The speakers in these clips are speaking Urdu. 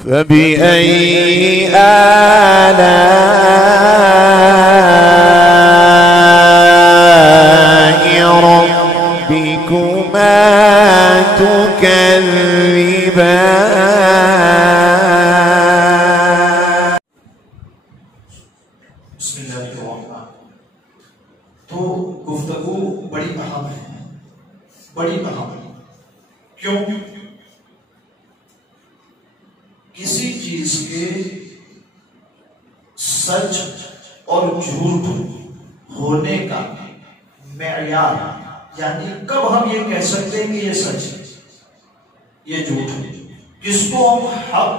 فبأي آلاء ربكما تكذبان؟ بسم اللہ الرحمن۔ تو گفتگو بڑی اہم ہے، بڑی اہم ہے۔ کیوں؟ کسی چیز کے سچ اور جھوٹ ہونے کا معیار، یعنی کب ہم یہ کہہ سکتے ہیں کہ یہ سچ ہے، یہ جھوٹ ہے، کس کو ہم حق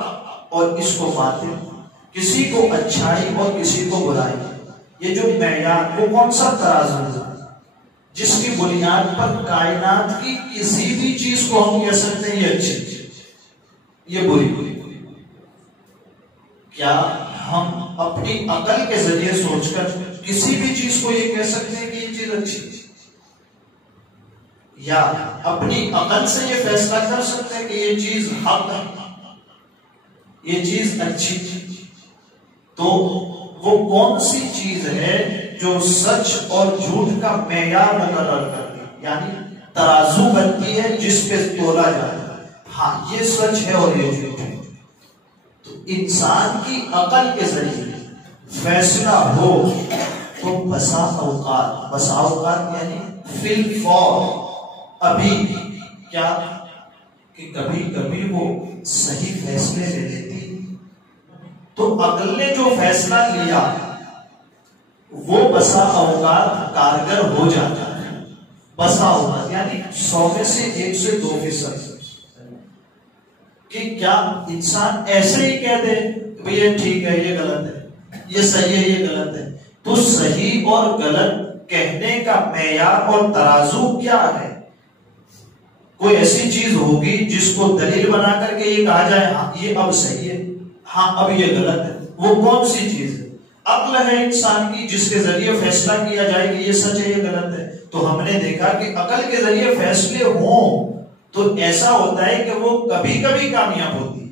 اور کس کو باطل، کسی کو اچھائی اور کسی کو برائی، یہ جو معیار، وہ کون سا ترازو ہے جس کی بنیاد پر کائنات کی کسی بھی چیز کو ہم کہہ سکتے ہیں یہ اچھی، یہ بری؟ کیا ہم اپنی عقل کے ذریعے سوچ کر کسی بھی چیز کو یہ کہہ سکتے ہیں کہ یہ چیز اچھی، یا اپنی عقل سے یہ فیصلہ کر سکتے ہیں کہ یہ چیز حق ہے، یہ چیز اچھی؟ تو وہ کون سی چیز ہے جو سچ اور جھوٹ کا معیار مقرر کرتی ہے، یعنی ترازو بنتی ہے جس پہ تولا جاتا ہے، ہاں یہ سچ ہے اور یہ جھوٹ ہے؟ تو انسان کی عقل کے ذریعے فیصلہ ہو تو بسا اوقات یعنی فی الفور، ابھی کیا کہ کبھی کبھی وہ صحیح فیصلے لے لیتی، تو عقل نے جو فیصلہ لیا وہ بسا اوقات کارگر ہو جاتا ہے، بسا اوقات یعنی 100 میں سے 1 سے 2%، کہ کیا انسان ایسے ہی کہہ دے کہ یہ ٹھیک ہے یہ غلط ہے، یہ صحیح ہے یہ غلط ہے؟ تو صحیح اور غلط کہنے کا معیار اور ترازو کیا ہے؟ کوئی ایسی چیز ہوگی جس کو دلیل بنا کر کے یہ کہا جائے ہاں یہ اب صحیح ہے، ہاں اب یہ غلط ہے، وہ کون سی چیز ہے؟ عقل ہے انسان کی جس کے ذریعے فیصلہ کیا جائے کہ یہ سچ ہے یہ غلط ہے۔ تو ہم نے دیکھا کہ عقل کے ذریعے فیصلے ہوں تو ایسا ہوتا ہے کہ وہ کبھی کبھی کامیاب ہوتی ہے،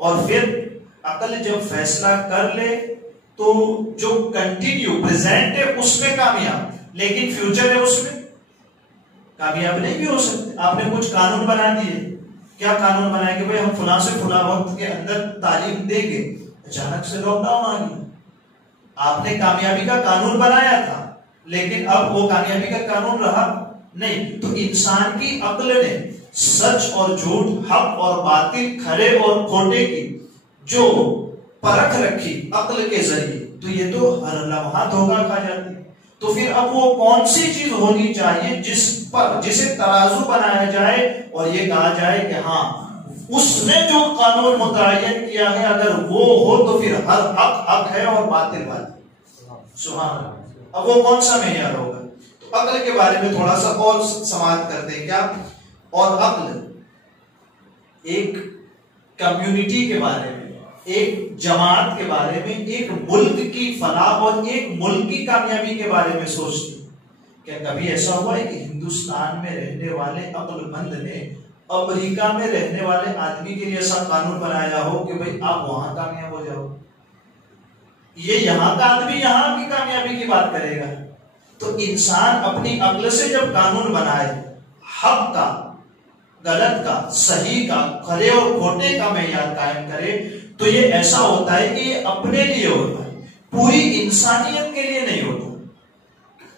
اور پھر عقل جب فیصلہ کر لے تو جو کنٹینیو پریزنٹ ہے اس میں کامیاب، لیکن فیوچر ہے اس میں کامیاب نہیں بھی ہو سکتے۔ آپ نے کچھ قانون بنا دیے، کیا قانون بنائے کہ بھئی ہم فلاں سے فلاں وقت کے اندر تعلیم دیں گے، اچانک سے لاک ڈاؤن آ گیا، آپ نے کامیابی کا قانون بنایا تھا لیکن اب وہ کامیابی کا قانون رہا نہیں۔ تو انسان کی عقل نے سچ اور جھوٹ، حق اور باطل، کھرے اور کھوٹے کی جو پرکھ رکھی عقل کے ذریعے، تو یہ تو ہر لمحہ دھوکہ کھا جاتی ہے۔ تو پھر اب وہ کون سی چیز ہونی چاہیے جسے ترازو بنایا جائے اور یہ کہا جائے کہ ہاں اس نے جو قانون متعین کیا ہے اگر وہ ہو تو پھر ہر حق حق ہے اور باطل باطل؟ سبحان اللہ۔ اب وہ کون سا معیار ہوگا؟ تو عقل کے بارے میں تھوڑا سا اور سماعت کرتے ہیں کیا؟ اور عقل ایک کمیونٹی کے بارے میں، ایک جماعت کے بارے میں، ایک ملک کی فلاح اور ایک ملک کی کامیابی کے بارے میں سوچتی۔ کیا کبھی ایسا ہوا ہے کہ ہندوستان میں رہنے والے عقل مند نے امریکہ میں رہنے والے آدمی کے لیے ایسا قانون بنایا ہو کہ بھئی آپ وہاں کامیاب ہو جاؤ؟ یہ یہاں کا آدمی یہاں کی کامیابی کی بات کرے گا؟ تو انسان اپنی عقل سے جب قانون بنائے، حق کا، غلط کا، صحیح کا، کھرے اور کھوٹے کا معیار قائم کرے، تو یہ ایسا ہوتا ہے کہ یہ اپنے لیے ہوتا ہے، پوری انسانیت کے لیے نہیں ہوتا۔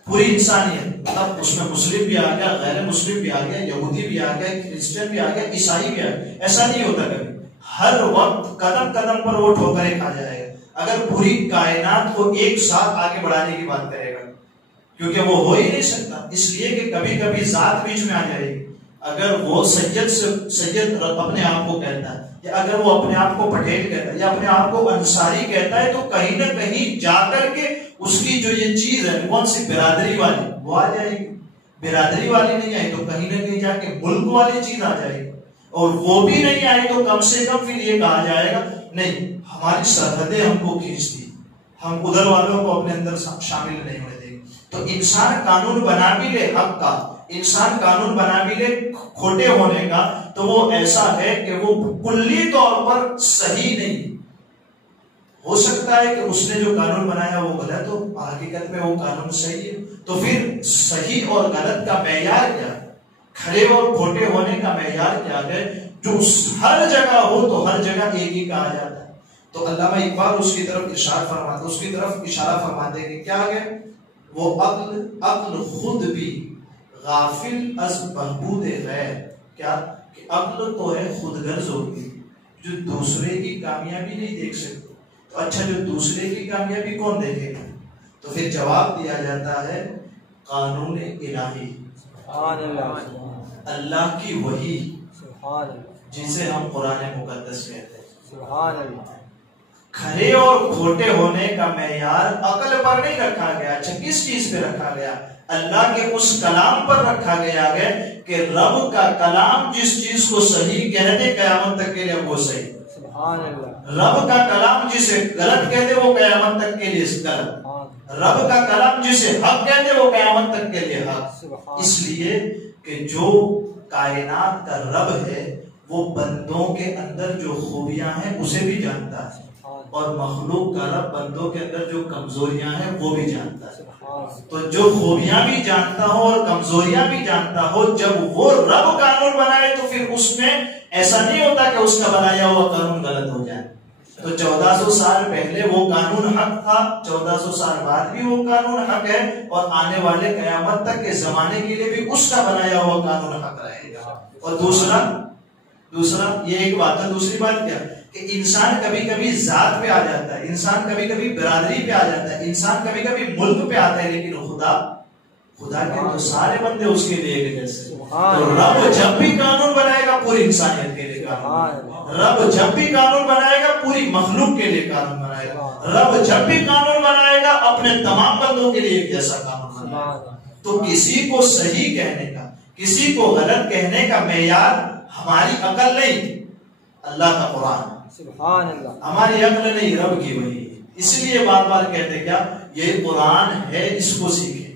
پوری انسانیت مطلب اس میں مسلم بھی آ گیا، غیر مسلم بھی آ گیا، یہودی بھی آ گیا، کرسچن بھی آ گیا، عیسائی بھی آ گیا، ایسا نہیں ہوتا کبھی۔ ہر وقت قدم قدم پر وہ ٹھوکریں کھا جائے گا اگر پوری کائنات کو ایک ساتھ آگے بڑھانے کی بات کرے گا، کیونکہ وہ ہو ہی نہیں سکتا، اس لیے کہ کبھی کبھی ذات بیچ میں آ جائے گی۔ اگر وہ سید اپنے آپ کو کہتا ہے، یا اگر وہ اپنے آپ کو پٹیل کہتا ہے، یا اپنے آپ کو انصاری کہتا ہے، تو کہیں نہ کہیں جا کر کے اس کی جو یہ چیز ہے کون سی برادری والی وہ آ جائے گی۔ برادری والی نہیں آئی تو کہیں نہ کہیں جا کے ملک والی چیز آ جائے گی، اور وہ بھی نہیں آئی تو کم سے کم پھر یہ کہا جائے گا نہیں ہماری سرحدیں ہم کو کھینچتی، ہم ادھر والوں کو اپنے اندر شامل نہیں ہونے دیں گے۔ تو انسان قانون بنا بھی لے حق کا، انسان قانون بنا بھی لے کھوٹے ہونے کا تو وہ ایسا ہے کہ وہ کلی طور پر صحیح نہیں. ہو سکتا ہے کہ اس نے جو قانون بنایا وہ غلط ہو، حقیقت میں وہ قانون صحیح ہے. تو پھر صحیح اور غلط کا معیار کیا ہے؟ کھڑے اور کھوٹے ہونے کا معیار کیا ہے؟ جو ہر جگہ ہو تو ہر جگہ ایک ہی کہا جاتا ہے. تو علامہ اقبال اس کی طرف اشارہ فرماتے ہیں کہ کیا ہے وہ عقل خود بھی غافل از بہبود غیر. کیا کہ عقل تو ہے خود غرض ہوتی جو دوسرے کی کامیابی نہیں دیکھ سکتی. تو اچھا جو دوسرے کی کامیابی کون دیکھے گا؟ تو پھر جواب دیا جاتا ہے قانون الہی، اللہ کی وحی جسے ہم قرآن مقدس کہتے ہیں. کھڑے اور کھوٹے ہونے کا معیار عقل پر نہیں رکھا گیا. اچھا کس چیز پہ رکھا گیا؟ اللہ کے اس کلام پر رکھا گیا ہے کہ رب کا کلام جس چیز کو صحیح کہہ دے قیامت تک کے لیے وہ صحیح. رب کا کلام جسے غلط کہہ دے وہ قیامت تک کے لیے غلط. رب کا کلام جسے حق کہہ دے وہ قیامت تک کے لیے حق. اس لیے کہ جو کائنات کا رب ہے وہ بندوں کے اندر جو خوبیاں ہیں اسے بھی جانتا ہے، اور مخلوق کا رب بندوں کے اندر جو کمزوریاں ہیں وہ بھی جانتا ہے. تو جو خوبیاں بھی جانتا ہو اور کمزوریاں بھی جانتا ہو، جب وہ رب قانون بنائے تو پھر اس میں ایسا نہیں ہوتا کہ اس کا بنایا ہوا قانون غلط ہو جائے. تو 1400 سال پہلے وہ قانون حق تھا، 1400 سال بعد بھی وہ قانون حق ہے، اور آنے والے قیامت تک کے زمانے کے لیے بھی اس کا بنایا ہوا قانون حق رہے گا. اور دوسرا یہ ایک بات ہے. دوسری بات کیا کہ انسان کبھی کبھی ذات پہ آ جاتا ہے، انسان کبھی کبھی برادری پہ آ جاتا ہے، انسان کبھی کبھی ملک پہ آتا ہے، لیکن خدا کے تو سارے بندے اس کے لیے ایک جیسے. تو رب جب بھی قانون بنائے گا پوری انسانیت کے لیے قانون، رب جب بھی قانون بنائے گا پوری مخلوق کے لیے قانون بنائے گا، رب جب بھی قانون بنائے گا اپنے تمام بندوں کے لیے ایک جیسا قانون بنائے گا. تو کسی کو صحیح کہنے کا، کسی کو غلط کہنے کا معیار ہماری عقل نہیں، اللہ کا قرآن. ہماری عقل نہیں، رب کی وحی. اس لیے بار بار کہتے کیا یہ قرآن ہے، اس کو سیکھیں،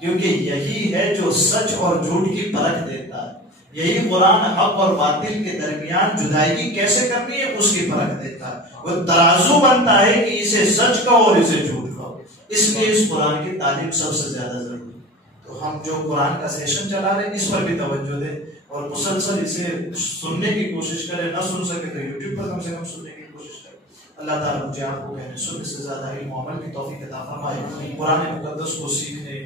کیونکہ یہی ہے جو سچ اور جھوٹ کی پرکھ دیتا ہے. یہی قرآن حق اور باطل کے درمیان جدائی کیسے کرنی ہے اس کی پرکھ دیتا ہے. وہ ترازو بنتا ہے کہ اسے سچ کہو اور اسے جھوٹ کہو. اس لیے اس قرآن کی تعلیم سب سے زیادہ ضروری ہے. تو ہم جو قرآن کا سیشن چلا رہے ہیں اس پر بھی توجہ دیں اور مسلسل اسے سننے کی کوشش کریں. نہ سن سکے تو یوٹیوب پر کم سے کم سننے کی کوشش کریں. اللہ تعالیٰ مجھے آپ کو کہنے سننے سے زیادہ علم و عمل کی توفیق عطا فرمائے. قرآن مقدس کو سیکھنے،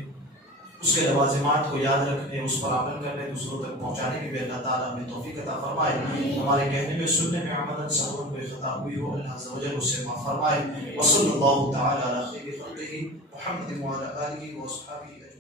اس کے لوازمات کو یاد رکھنے، اس پر عمل کرنے، دوسروں تک پہنچانے کی بھی اللہ تعالیٰ ہمیں توفیق عطا فرمائے. ہمارے کہنے میں سننے میں عملاً سہون کوئی خطا ہوئی ہو اللہ عز و جل اس سے معاف فرمائے. وصلی اللہ تعالیٰ علی خیر خلقہ محمد وعلی آلہ وصحبہ.